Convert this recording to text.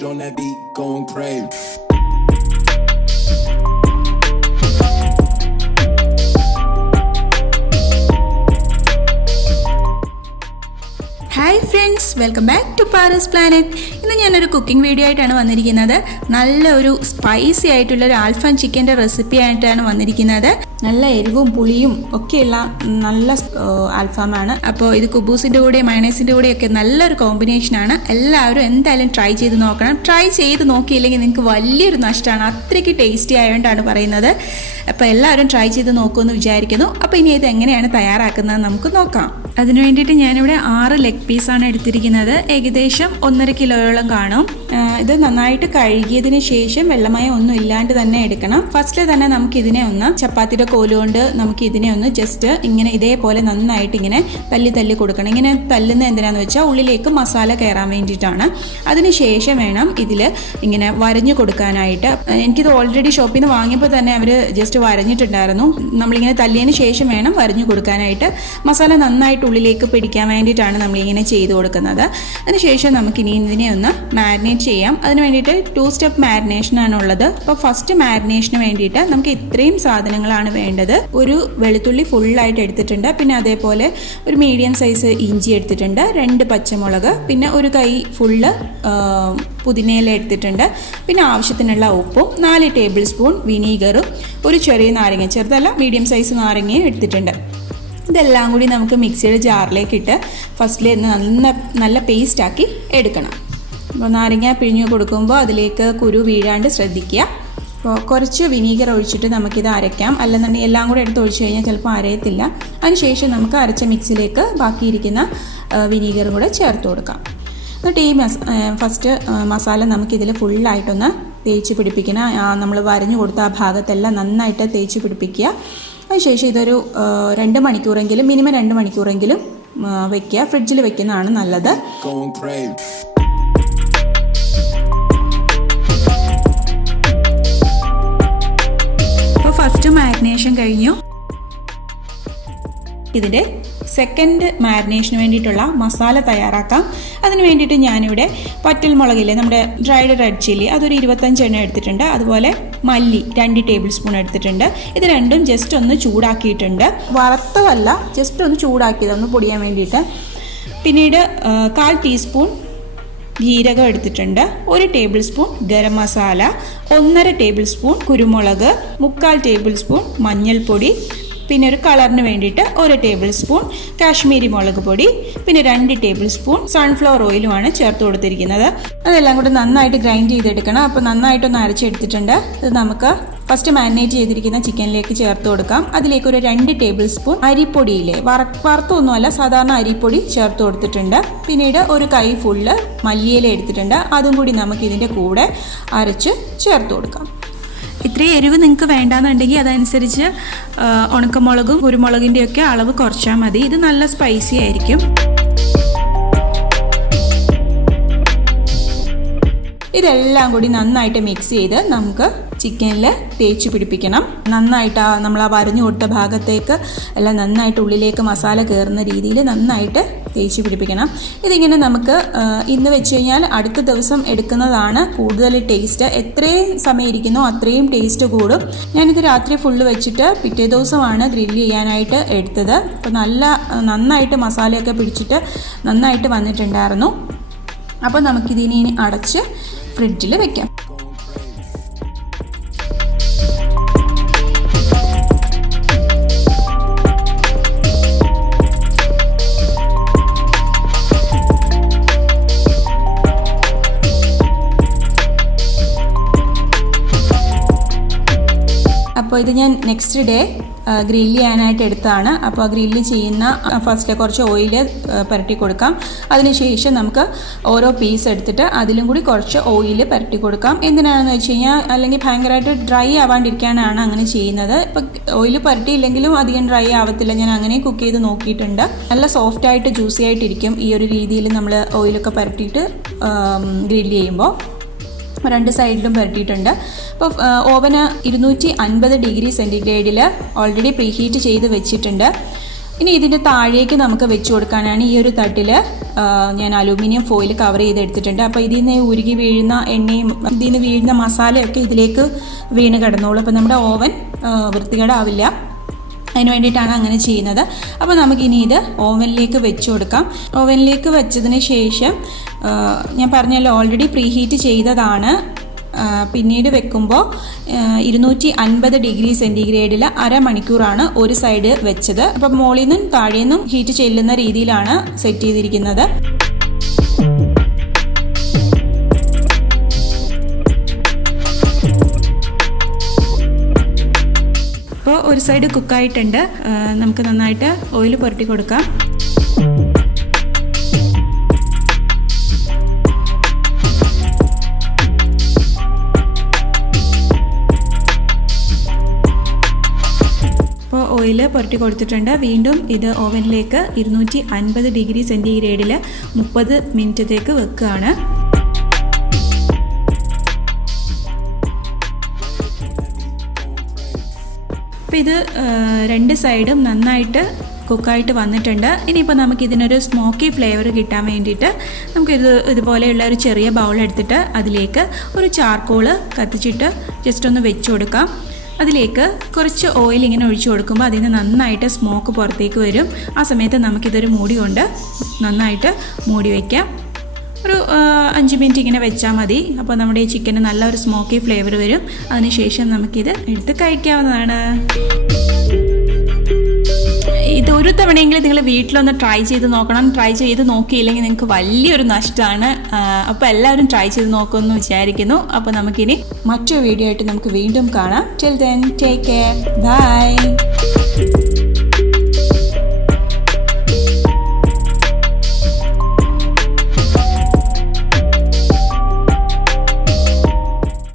bitch on that beat going crazy. Hi friends, welcome back to Paras Planet. ഇന്ന് ഞാനൊരു cooking video ആയിട്ടാണ് വന്നിരിക്കുന്നത്. നല്ലൊരു സ്പൈസി ആയിട്ടുള്ളൊരു ആൽഫാം ചിക്കൻ്റെ റെസിപ്പി ആയിട്ടാണ് വന്നിരിക്കുന്നത്. നല്ല എരിവും പുളിയും ഒക്കെയുള്ള നല്ല ആൽഫാമാണ്. അപ്പോൾ ഇത് കുബൂസിൻ്റെ കൂടെ മയണൈസിൻ്റെ കൂടെയൊക്കെ നല്ലൊരു കോമ്പിനേഷനാണ്. എല്ലാവരും എന്തായാലും ട്രൈ ചെയ്ത് നോക്കണം. ട്രൈ ചെയ്ത് നോക്കിയില്ലെങ്കിൽ നിങ്ങൾക്ക് വലിയൊരു നഷ്ടമാണ്. അത്രയ്ക്ക് ടേസ്റ്റി ആയതുകൊണ്ടാണ് പറയുന്നത്. അപ്പോൾ എല്ലാവരും ട്രൈ ചെയ്ത് നോക്കുമെന്ന് വിചാരിക്കുന്നു. അപ്പോൾ ഇനി ഇത് എങ്ങനെയാണ് തയ്യാറാക്കുന്നത് നമുക്ക് നോക്കാം. അതിന് വേണ്ടിയിട്ട് ഞാനിവിടെ 6 ലെഗ് പീസാണ് എടുത്തിരിക്കുന്നത്. ഏകദേശം 1.5 കിലോയോളം കാണും. ഇത് നന്നായിട്ട് കഴുകിയതിന് ശേഷം വെള്ളമയം ഒന്നും ഇല്ലാണ്ട് തന്നെ എടുക്കണം. ഫസ്റ്റിൽ തന്നെ നമുക്കിതിനെ ഒന്ന് ചപ്പാത്തിയുടെ കോലുകൊണ്ട് നമുക്കിതിനെ ഒന്ന് ജസ്റ്റ് ഇങ്ങനെ ഇതേപോലെ നന്നായിട്ട് ഇങ്ങനെ തല്ലി കൊടുക്കണം. ഇങ്ങനെ തല്ലുന്നത് എന്തിനാന്ന് വെച്ചാൽ ഉള്ളിലേക്ക് മസാല കയറാൻ വേണ്ടിയിട്ടാണ്. അതിന് ശേഷം വേണം ഇതിൽ ഇങ്ങനെ വരഞ്ഞു കൊടുക്കാനായിട്ട്. എനിക്കിത് ഓൾറെഡി ഷോപ്പിൽ നിന്ന് വാങ്ങിയപ്പോൾ തന്നെ അവർ ജസ്റ്റ് വരഞ്ഞിട്ടുണ്ടായിരുന്നു. നമ്മളിങ്ങനെ തല്ലിയതിന് ശേഷം വേണം വരഞ്ഞു കൊടുക്കാനായിട്ട്. മസാല നന്നായിട്ട് ഉള്ളിലേക്ക് പിടിക്കാൻ വേണ്ടിയിട്ടാണ് നമ്മളിങ്ങനെ ചെയ്ത് കൊടുക്കുന്നത്. അതിനുശേഷം നമുക്കിനി ഇതിനെ ഒന്ന് മാരിനേറ്റ് ചെയ്യാം. അതിന് വേണ്ടിയിട്ട് 2 സ്റ്റെപ്പ് മാരിനേഷനാണ് ഉള്ളത്. അപ്പോൾ ഫസ്റ്റ് മാരിനേഷന് വേണ്ടിയിട്ട് നമുക്ക് ഇത്രയും സാധനങ്ങളാണ് വേണ്ടത്. ഒരു വെളുത്തുള്ളി ഫുള്ളായിട്ട് എടുത്തിട്ടുണ്ട്. പിന്നെ അതേപോലെ ഒരു മീഡിയം സൈസ് ഇഞ്ചി എടുത്തിട്ടുണ്ട്. 2 പച്ചമുളക്, പിന്നെ ഒരു കൈ ഫുള്ള് പുതിനയില എടുത്തിട്ടുണ്ട്. പിന്നെ ആവശ്യത്തിനുള്ള ഉപ്പും 4 ടേബിൾ സ്പൂൺ വിനീഗറും ഒരു ചെറിയ നാരങ്ങ, ചെറുതല്ല മീഡിയം സൈസ് നാരങ്ങയും എടുത്തിട്ടുണ്ട്. ഇതെല്ലാം കൂടി നമുക്ക് മിക്സിയുടെ ജാറിലേക്ക് ഇട്ട് ഫസ്റ്റിൽ നല്ല പേസ്റ്റാക്കി എടുക്കണം. അപ്പോൾ നാരങ്ങ പിഴിഞ്ഞ് കൊടുക്കുമ്പോൾ അതിലേക്ക് കുരു വീഴാണ്ട് ശ്രദ്ധിക്കുക. അപ്പോൾ കുറച്ച് വിനീഗർ ഒഴിച്ചിട്ട് നമുക്കിത് അരയ്ക്കാം. അല്ലെന്നുണ്ടെങ്കിൽ എല്ലാം കൂടെ എടുത്ത് ഒഴിച്ച് കഴിഞ്ഞാൽ ചിലപ്പോൾ അരയത്തില്ല. അതിനുശേഷം നമുക്ക് അരച്ച മിക്സിലേക്ക് ബാക്കിയിരിക്കുന്ന വിനീഗറും കൂടെ ചേർത്ത് കൊടുക്കാം. എന്നിട്ട് ഈ ഫസ്റ്റ് മസാല നമുക്കിതിൽ ഫുള്ളായിട്ടൊന്ന് തേച്ച് പിടിപ്പിക്കണം. നമ്മൾ വരഞ്ഞു കൊടുത്ത ആ ഭാഗത്തെല്ലാം നന്നായിട്ട് തേച്ച് പിടിപ്പിക്കുക. അതിനുശേഷം ഇതൊരു 2 മണിക്കൂറെങ്കിലും മിനിമം 2 മണിക്കൂറെങ്കിലും വെക്കുക. ഫ്രിഡ്ജിൽ വെക്കുന്നതാണ് നല്ലത്. അപ്പോൾ ഫസ്റ്റ് മാരിനേഷൻ കഴിഞ്ഞു. ഇതിൻ്റെ സെക്കൻഡ് മാരിനേഷന് വേണ്ടിയിട്ടുള്ള മസാല തയ്യാറാക്കാം. അതിന് വേണ്ടിയിട്ട് ഞാനിവിടെ വറ്റൽമുളകില്ലേ, നമ്മുടെ ഡ്രൈഡ് റെഡ് ചില്ലി, അതൊരു 25 എണ്ണം എടുത്തിട്ടുണ്ട്. അതുപോലെ മല്ലി 2 ടേബിൾ സ്പൂൺ എടുത്തിട്ടുണ്ട്. ഇത് രണ്ടും ജസ്റ്റ് ഒന്ന് ചൂടാക്കിയിട്ടുണ്ട്. വറുത്തതല്ല, ജസ്റ്റ് ഒന്ന് ചൂടാക്കിയത് ഒന്ന് പൊടിയാൻ വേണ്ടിയിട്ട്. പിന്നീട് 1/4 ടീസ്പൂൺ ജീരകം എടുത്തിട്ടുണ്ട്. 1 table spoon garam masala, 1.5 table spoon കുരുമുളക്, 3/4 ടേബിൾ സ്പൂൺ മഞ്ഞൾപ്പൊടി, പിന്നെ ഒരു കളറിന് വേണ്ടിയിട്ട് 1 ടേബിൾ സ്പൂൺ കാശ്മീരി മുളക് പൊടി, പിന്നെ 2 ടേബിൾ സ്പൂൺ സൺഫ്ലവർ ഓയിലുമാണ് ചേർത്ത് കൊടുത്തിരിക്കുന്നത്. അതെല്ലാം കൂടി നന്നായിട്ട് ഗ്രൈൻഡ് ചെയ്തെടുക്കണം. അപ്പോൾ നന്നായിട്ടൊന്ന് അരച്ചെടുത്തിട്ടുണ്ട്. ഇത് നമുക്ക് ഫസ്റ്റ് മാരിനേറ്റ് ചെയ്തിരിക്കുന്ന ചിക്കനിലേക്ക് ചേർത്ത് കൊടുക്കാം. അതിലേക്ക് ഒരു 2 ടേബിൾ സ്പൂൺ അരിപ്പൊടിയിലെ വറുത്തൊന്നുമല്ല, സാധാരണ അരിപ്പൊടി ചേർത്ത് കൊടുത്തിട്ടുണ്ട്. പിന്നീട് ഒരു കൈ ഫുള്ള് മല്ലിയില എടുത്തിട്ടുണ്ട്. അതും കൂടി നമുക്ക് ഇതിൻ്റെ കൂടെ അരച്ച് ചേർത്ത് കൊടുക്കാം. ഇത്രയും എരിവ് നിങ്ങൾക്ക് വേണ്ടാന്നുണ്ടെങ്കിൽ അതനുസരിച്ച് ഉണക്കമുളകും കുരുമുളകിൻ്റെയൊക്കെ അളവ് കുറച്ചാൽ മതി. ഇത് നല്ല സ്പൈസി ആയിരിക്കും. ഇതെല്ലാം കൂടി നന്നായിട്ട് മിക്സ് ചെയ്ത് നമുക്ക് ചിക്കനിൽ തേച്ച് പിടിപ്പിക്കണം. നന്നായിട്ട് നമ്മൾ വരഞ്ഞു കൊടുത്ത ഭാഗത്തേക്ക് എല്ലാം നന്നായിട്ട് ഉള്ളിലേക്ക് മസാല കയറുന്ന രീതിയിൽ നന്നായിട്ട് തേച്ച് പിടിപ്പിക്കണം. ഇതിങ്ങനെ നമുക്ക് ഇന്ന് വെച്ച് കഴിഞ്ഞാൽ അടുത്ത ദിവസം എടുക്കുന്നതാണ് കൂടുതൽ ടേസ്റ്റ്. എത്രയും സമയം ഇരിക്കുന്നോ അത്രയും ടേസ്റ്റ് കൂടും. ഞാനിത് രാത്രി ഫുള്ള് വെച്ചിട്ട് പിറ്റേ ദിവസമാണ് ഗ്രില്ല് ചെയ്യാനായിട്ട് എടുത്തത്. അപ്പോൾ നന്നായിട്ട് മസാലയൊക്കെ പിടിച്ചിട്ട് നന്നായിട്ട് വന്നിട്ടുണ്ടായിരുന്നു. അപ്പോൾ നമുക്കിതിനെ അടച്ച് ഫ്രിഡ്ജിൽ വെക്കാം. അപ്പോൾ ഇത് ഞാൻ നെക്സ്റ്റ് ഡേ ഗ്രില്ല് ചെയ്യാനായിട്ട് എടുത്തതാണ്. അപ്പോൾ ഗ്രില്ല് ചെയ്യുന്ന ഫസ്റ്റ് കുറച്ച് ഓയിൽ പുരട്ടി കൊടുക്കാം. അതിനുശേഷം നമുക്ക് ഓരോ പീസ് എടുത്തിട്ട് അതിലും കൂടി കുറച്ച് ഓയിൽ പുരട്ടി കൊടുക്കാം. എന്തിനാണെന്ന് വെച്ച് കഴിഞ്ഞാൽ അല്ലെങ്കിൽ ഭയങ്കരമായിട്ട് ഡ്രൈ ആവാണ്ടിരിക്കാനാണ് അങ്ങനെ ചെയ്യുന്നത്. ഇപ്പം ഓയിൽ പുരട്ടിയില്ലെങ്കിലും അധികം ഡ്രൈ ആവത്തില്ല. ഞാൻ അങ്ങനെ കുക്ക് ചെയ്ത് നോക്കിയിട്ടുണ്ട്. നല്ല സോഫ്റ്റായിട്ട് ജ്യൂസി ആയിട്ടിരിക്കും ഈ ഒരു രീതിയിൽ നമ്മൾ ഓയിലൊക്കെ പുരട്ടിയിട്ട് ഗ്രില്ല് ചെയ്യുമ്പോൾ. 2 സൈഡിലും പുരട്ടിയിട്ടുണ്ട്. അപ്പോൾ ഓവന് 250 ഡിഗ്രി സെൻറ്റിഗ്രേഡിൽ ഓൾറെഡി പ്രീഹീറ്റ് ചെയ്ത് വെച്ചിട്ടുണ്ട്. ഇനി ഇതിൻ്റെ താഴേക്ക് നമുക്ക് വെച്ച് കൊടുക്കാനാണ് ഈ ഒരു തട്ടിൽ ഞാൻ അലൂമിനിയം ഫോയിൽ കവർ ചെയ്തെടുത്തിട്ടുണ്ട്. അപ്പോൾ ഇതിൽ നിന്ന് ഉരുകി വീഴുന്ന എണ്ണയും ഇതിൽ നിന്ന് വീഴുന്ന മസാലയൊക്കെ ഇതിലേക്ക് വീണ് കിടന്നോളൂ. അപ്പോൾ നമ്മുടെ ഓവൻ വൃത്തികേടാവില്ല. അതിന് വേണ്ടിയിട്ടാണ് അങ്ങനെ ചെയ്യുന്നത്. അപ്പോൾ നമുക്കിനി ഇത് ഓവനിലേക്ക് വെച്ച് കൊടുക്കാം. ഓവനിലേക്ക് വെച്ചതിന് ശേഷം ഞാൻ പറഞ്ഞല്ലോ ഓൾറെഡി പ്രീ ഹീറ്റ് ചെയ്തതാണ്. പിന്നീട് വെക്കുമ്പോൾ 250 ഡിഗ്രി സെൻറ്റിഗ്രേഡിൽ അരമണിക്കൂറാണ് ഒരു സൈഡ് വെച്ചത്. അപ്പം മുകളിൽ നിന്നും താഴെ നിന്നും ഹീറ്റ് ചെല്ലുന്ന രീതിയിലാണ് സെറ്റ് ചെയ്തിരിക്കുന്നത്. അപ്പോൾ ഒരു സൈഡ് കുക്കായിട്ടുണ്ട്. നമുക്ക് നന്നായിട്ട് ഓയിൽ പുരട്ടി കൊടുക്കാം. അപ്പോൾ ഓയിൽ പുരട്ടി കൊടുത്തിട്ടുണ്ട്. വീണ്ടും ഇത് ഓവനിലേക്ക് 250 ഡിഗ്രി സെൻറ്റിഗ്രേഡിൽ 30 മിനിറ്റത്തേക്ക് വെക്കുകയാണ്. അപ്പോൾ ഇത് രണ്ട് സൈഡും നന്നായിട്ട് കുക്കായിട്ട് വന്നിട്ടുണ്ട്. ഇനിയിപ്പോൾ നമുക്കിതിനൊരു സ്മോക്കി ഫ്ലേവർ കിട്ടാൻ വേണ്ടിയിട്ട് ഇതുപോലെയുള്ള ഒരു ചെറിയ ബൗൾ എടുത്തിട്ട് അതിലേക്ക് ഒരു ചാർക്കോള് കത്തിച്ചിട്ട് ജസ്റ്റ് ഒന്ന് വെച്ച് കൊടുക്കാം. അതിലേക്ക് കുറച്ച് ഓയിൽ ഇങ്ങനെ ഒഴിച്ചു കൊടുക്കുമ്പോൾ അതിന് നന്നായിട്ട് സ്മോക്ക് പുറത്തേക്ക് വരും. ആ സമയത്ത് നമുക്കിതൊരു മൂടി കൊണ്ട് നന്നായിട്ട് മൂടി വയ്ക്കാം. ഒരു 5 മിനിറ്റ് ഇങ്ങനെ വെച്ചാൽ മതി. അപ്പോൾ നമ്മുടെ ഈ ചിക്കന് നല്ലൊരു സ്മോക്കി ഫ്ലേവർ വരും. അതിനുശേഷം നമുക്കിത് എടുത്ത് കഴിക്കാവുന്നതാണ്. ഇതൊരു തവണയെങ്കിലും നിങ്ങൾ വീട്ടിലൊന്ന് ട്രൈ ചെയ്ത് നോക്കണം. ട്രൈ ചെയ്ത് നോക്കിയില്ലെങ്കിൽ നിങ്ങൾക്ക് വലിയൊരു നഷ്ടമാണ്. അപ്പോൾ എല്ലാവരും ട്രൈ ചെയ്ത് നോക്കുമെന്ന് വിചാരിക്കുന്നു. അപ്പോൾ നമുക്കിനി മറ്റൊരു വീഡിയോ ആയിട്ട് നമുക്ക് വീണ്ടും കാണാം. Till then take care. By.